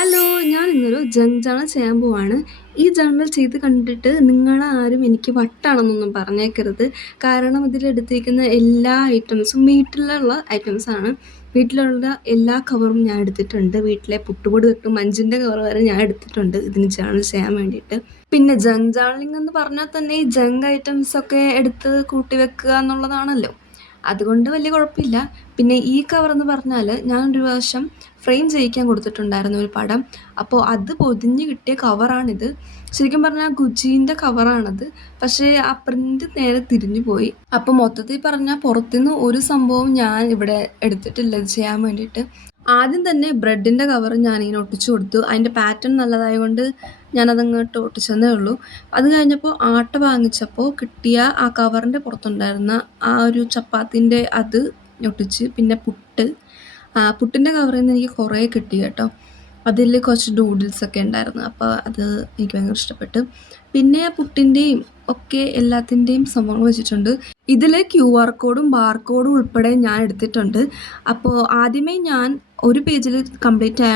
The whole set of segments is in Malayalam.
ഹലോ! ഞാൻ ഇന്നൊരു ജങ്ക് ജേർണൽ ചെയ്യാൻ പോവാണ്. ഈ ജേർണൽ ചെയ്ത് കണ്ടിട്ട് നിങ്ങളാരും എനിക്ക് വട്ടാണെന്നൊന്നും പറഞ്ഞേക്കരുത്. കാരണം ഇതിലെടുത്തിരിക്കുന്ന എല്ലാ ഐറ്റംസും വീട്ടിലുള്ള ഐറ്റംസാണ്. വീട്ടിലുള്ള എല്ലാ കവറും ഞാൻ എടുത്തിട്ടുണ്ട്. വീട്ടിലെ പുട്ടുപൊടി തൊട്ട് മഞ്ചിൻ്റെ കവർ വരെ ഞാൻ എടുത്തിട്ടുണ്ട് ഇതിന് ജേർണൽ ചെയ്യാൻ വേണ്ടിയിട്ട്. പിന്നെ ജങ്ക് ജേർണലിംഗ് എന്ന് പറഞ്ഞാൽ തന്നെ ഈ ജങ്ക് ഐറ്റംസൊക്കെ എടുത്ത് കൂട്ടി വെക്കുക എന്നുള്ളതാണല്ലോ. അതുകൊണ്ട് വലിയ കുഴപ്പമില്ല. പിന്നെ ഈ കവറെന്ന് പറഞ്ഞാൽ ഞാനൊരു പ്രാവശ്യം ഫ്രെയിം ചെയ്യിക്കാൻ കൊടുത്തിട്ടുണ്ടായിരുന്നു ഒരു പടം. അപ്പോൾ അത് പൊതിഞ്ഞ് കിട്ടിയ കവറാണിത്. ശരിക്കും പറഞ്ഞാൽ ഗുച്ചീൻ്റെ കവറാണത്. പക്ഷേ ആ പ്രിൻ്റ് നേരെ തിരിഞ്ഞു പോയി. അപ്പോൾ മൊത്തത്തിൽ പറഞ്ഞാൽ പുറത്തുനിന്ന് ഒരു സംഭവവും ഞാൻ ഇവിടെ എടുത്തിട്ടില്ല ഇത് ചെയ്യാൻ വേണ്ടിയിട്ട്. ആദ്യം തന്നെ ബ്രെഡിൻ്റെ കവർ ഞാനിങ്ങനെ ഒട്ടിച്ചു കൊടുത്തു. അതിൻ്റെ പാറ്റേൺ നല്ലതായതുകൊണ്ട് ഞാനതങ്ങോട്ട് ഒട്ടിച്ചെന്നേ ഉള്ളൂ. അത് കഴിഞ്ഞപ്പോൾ ആട്ട വാങ്ങിച്ചപ്പോൾ കിട്ടിയ ആ കവറിൻ്റെ പുറത്തുണ്ടായിരുന്ന ആ ഒരു ചപ്പാത്തിൻ്റെ അത് ഒട്ടിച്ച്. പിന്നെ പുട്ടിൻ്റെ കവറിൽ നിന്ന് എനിക്ക് കുറേ കിട്ടി കേട്ടോ. അതിൽ കുറച്ച് ഡൂഡിൽസൊക്കെ ഉണ്ടായിരുന്നു. അപ്പോൾ അത് എനിക്ക് ഭയങ്കര ഇഷ്ടപ്പെട്ടു. പിന്നെ പുട്ടിൻ്റെയും ഒക്കെ എല്ലാത്തിൻ്റെയും സംഭവങ്ങൾ വെച്ചിട്ടുണ്ട്. ഇതിൽ QR കോഡും ബാർകോഡും ഉൾപ്പെടെ ഞാൻ എടുത്തിട്ടുണ്ട്. അപ്പോൾ ആദ്യമേ ഞാൻ ഒരു പേജിൽ കംപ്ലീറ്റ്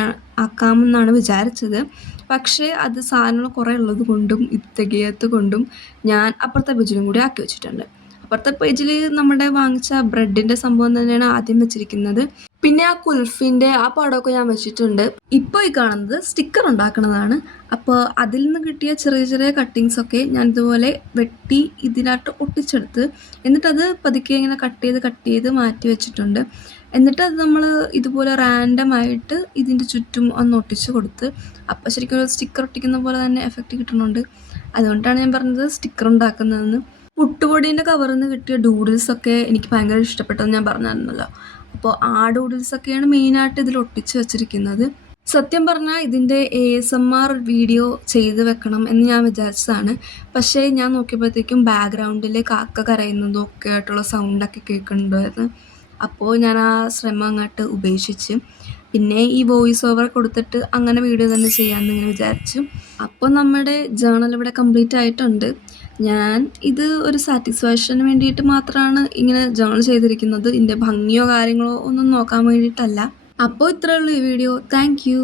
ആക്കാമെന്നാണ് വിചാരിച്ചത്. പക്ഷേ അത് സാധനങ്ങൾ കുറേ ഉള്ളത് കൊണ്ടും ഇത് തികയാത്തത് കൊണ്ടും ഞാൻ അപ്പുറത്തെ പേജിലും കൂടി ആക്കി വെച്ചിട്ടുണ്ട്. അപ്പുറത്തെ പേജിൽ നമ്മുടെ വാങ്ങിച്ച ബ്രെഡിൻ്റെ സംഭവം തന്നെയാണ് ആദ്യം വെച്ചിരിക്കുന്നത്. പിന്നെ ആ കുൽഫിൻ്റെ ആ പടമൊക്കെ ഞാൻ വെച്ചിട്ടുണ്ട്. ഇപ്പോൾ ഈ കാണുന്നത് സ്റ്റിക്കർ ഉണ്ടാക്കുന്നതാണ്. അപ്പോൾ അതിൽ നിന്ന് കിട്ടിയ ചെറിയ ചെറിയ കട്ടിങ്സൊക്കെ ഞാൻ ഇതുപോലെ വെട്ടി ഇതിനകത്ത് ഒട്ടിച്ചെടുത്ത് എന്നിട്ടത് പതുക്കെ ഇങ്ങനെ കട്ട് ചെയ്ത് മാറ്റി വെച്ചിട്ടുണ്ട്. എന്നിട്ട് അത് നമ്മൾ ഇതുപോലെ റാൻഡമായിട്ട് ഇതിൻ്റെ ചുറ്റും ഒന്ന് ഒട്ടിച്ച് കൊടുത്ത് അപ്പോൾ ശരിക്കും ഒരു സ്റ്റിക്കർ ഒട്ടിക്കുന്ന പോലെ തന്നെ എഫക്റ്റ് കിട്ടുന്നുണ്ട്. അതുകൊണ്ടാണ് ഞാൻ പറഞ്ഞത് സ്റ്റിക്കർ ഉണ്ടാക്കുന്നതെന്ന്. പുട്ടുപൊടീൻ്റെ കവറിൽ നിന്ന് കിട്ടിയ ഡൂഡിൽസൊക്കെ എനിക്ക് ഭയങ്കര ഇഷ്ടപ്പെട്ടെന്ന് ഞാൻ പറഞ്ഞിരുന്നല്ലോ. അപ്പോൾ ആ ഡൂഡിൽസൊക്കെയാണ് മെയിനായിട്ട് ഇതിൽ ഒട്ടിച്ച് വെച്ചിരിക്കുന്നത്. സത്യം പറഞ്ഞാൽ ഇതിൻ്റെ ASMR വീഡിയോ ചെയ്ത് വെക്കണം എന്ന് ഞാൻ വിചാരിച്ചതാണ്. പക്ഷേ ഞാൻ നോക്കിയപ്പോഴത്തേക്കും ബാക്ക്ഗ്രൗണ്ടിൽ കാക്ക കരയുന്നതും ഒക്കെ ആയിട്ടുള്ള സൗണ്ടൊക്കെ കേൾക്കുന്നുണ്ടായിരുന്നു. അപ്പോൾ ഞാൻ ആ ശ്രമം അങ്ങോട്ട് ഉപേക്ഷിച്ച് പിന്നെ ഈ വോയിസ് ഓവർ കൊടുത്തിട്ട് അങ്ങനെ വീഡിയോ തന്നെ ചെയ്യാമെന്ന് ഇങ്ങനെ വിചാരിച്ചു. അപ്പോൾ നമ്മുടെ ജേർണൽ ഇവിടെ കംപ്ലീറ്റ് ആയിട്ടുണ്ട്. ഞാൻ ഇത് ഒരു സാറ്റിസ്ഫാക്ഷന് വേണ്ടിയിട്ട് മാത്രമാണ് ഇങ്ങനെ ജേർണൽ ചെയ്തിരിക്കുന്നത്. ഇതിൻ്റെ ഭംഗിയോ കാര്യങ്ങളോ ഒന്നും നോക്കാൻ വേണ്ടിയിട്ടല്ല. അപ്പോൾ ഇത്രയേ ഉള്ളൂ ഈ വീഡിയോ. Thank you.